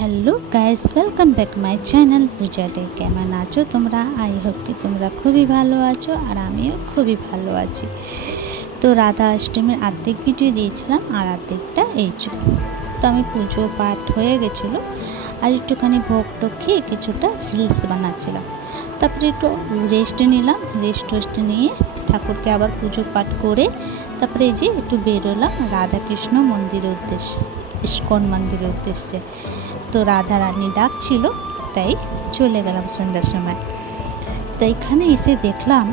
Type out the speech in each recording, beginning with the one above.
Hello guys, welcome back my channel Puja day. কেমন আছো তোমরা? আই হোপ কি তোমরা খুবই ভালো আছো, আর আমিও খুবই ভালো আছি। তো রাধা অষ্টমীর অর্ধেক ভিডিও দিয়েছিলাম, আর অর্ধেকটা এই তো আমি পুজো পাঠ হয়ে গেছিলো, আর একটুখানি ভোগ টোগ খেয়ে কিছুটা রিলস বানাচ্ছিলাম। তারপরে একটু রেস্ট নিলাম, রেস্ট নিয়ে ঠাকুরকে আবার পুজো পাঠ করে তারপরে এই যে একটু বেরোলাম রাধাকৃষ্ণ মন্দিরের উদ্দেশ্যে, ইস্কন মন্দিরের উদ্দেশ্যে। তো রাধা রানী ডাকছিল, তাই চলে গেলাম সন্ধ্যার সময়। তো এখানে এসে দেখলাম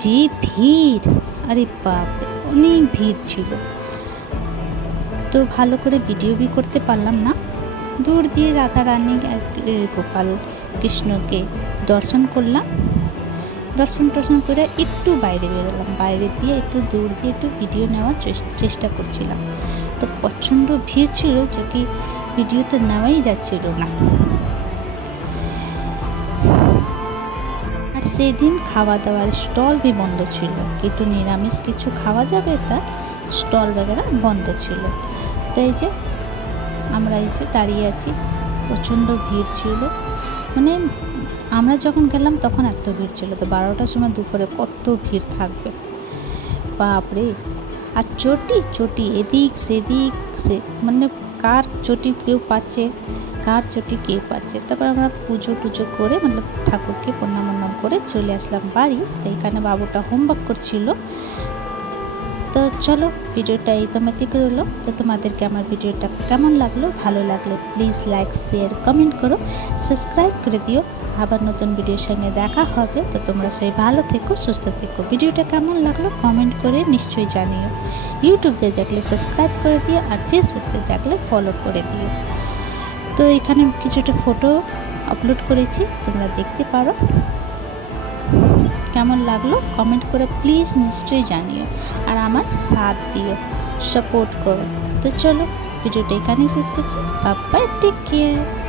যে ভিড়, আরে বাপ, অনেক ভিড় ছিল। তো ভালো করে ভিডিও করতে পারলাম না। দূর দিয়ে রাধা রানী গোপাল কৃষ্ণকে দর্শন করলাম। দর্শন করে একটু বাইরে বেরোলাম, বাইরে দিয়ে একটু দূর দিয়ে একটু ভিডিও নেওয়ার চেষ্টা করছিলাম। তো প্রচণ্ড ভিড় ছিল, যে কি ভিডিও তো নেওয়াই যাচ্ছিল না। আর সেদিন খাওয়া দাওয়ার স্টল भी বন্ধ ছিল, কিন্তু নিরামিষ কিছু খাওয়া যাবে তার স্টল वगैरह বন্ধ ছিল। তাই যে আমরা এই যে দাঁড়িয়ে আছি, প্রচণ্ড ভিড় ছিল। মানে আমরা যখন গেলাম তখন এত ভিড় ছিল, তো 12টার সময় দুপুরে কত ভিড় থাকবে বাপরে। আর চটি এদিক সেদিক, মানে কার চটি কেউ পাচ্ছে, কার চটি কেউ পাচ্ছে। তারপর আমরা পুজো টুজো করে মানে ঠাকুরকে প্রণাম করে চলে আসলাম বাড়ি। তো এখানে বাবুটা হোমওয়ার্ক করছিল। তো চলো, ভিডিওটা এই তোমাদেরকে রইলো। তো তোমাদেরকে আমার ভিডিওটা কেমন লাগলো, ভালো লাগলে প্লিজ লাইক শেয়ার কমেন্ট করো, সাবস্ক্রাইব করে দিও। আবার নতুন ভিডিওর সঙ্গে দেখা হবে। তো তোমরা সবাই ভালো থেকো, সুস্থ থেকো। ভিডিওটা কেমন লাগলো কমেন্ট করে নিশ্চয়ই জানিও। ইউটিউব দিয়ে দেখলে সাবস্ক্রাইব করে দিও, আর ফেসবুক দিয়ে দেখলে ফলো করে দিও। তো এখানে কিছুটা ফটো আপলোড করেছি, তোমরা দেখতে পারো। কেমন লাগলো কমেন্ট করে প্লিজ নিশ্চয়ই জানিও, আর আমার সাথ দিও, সাপোর্ট করো। তো চলো, ভিডিওটা এখানেই শেষ করছি। Bye bye, take care.